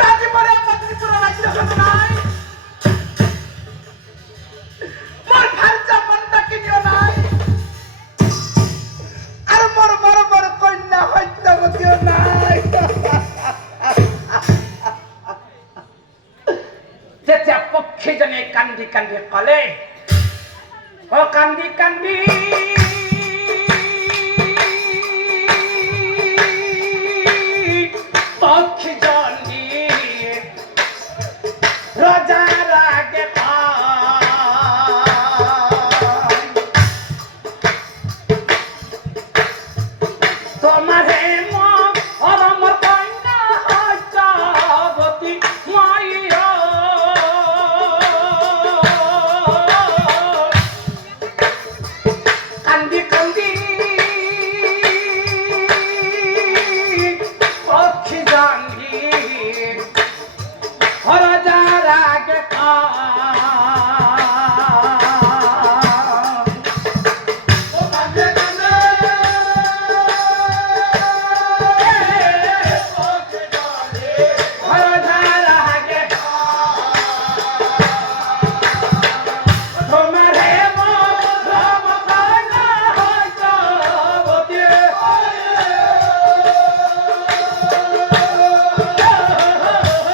রাজি পরে আমার ত্রিপুরা রাজ্য হতে নাই মোর ভাইজা মনটাকে নিও নাই আর মোর বড় বড় কন্যা হত্যা গতিও নাই যেটা পক্ষে জানে কান্দি কান্দি কলে ও কান্দি কান্দি পক্ষে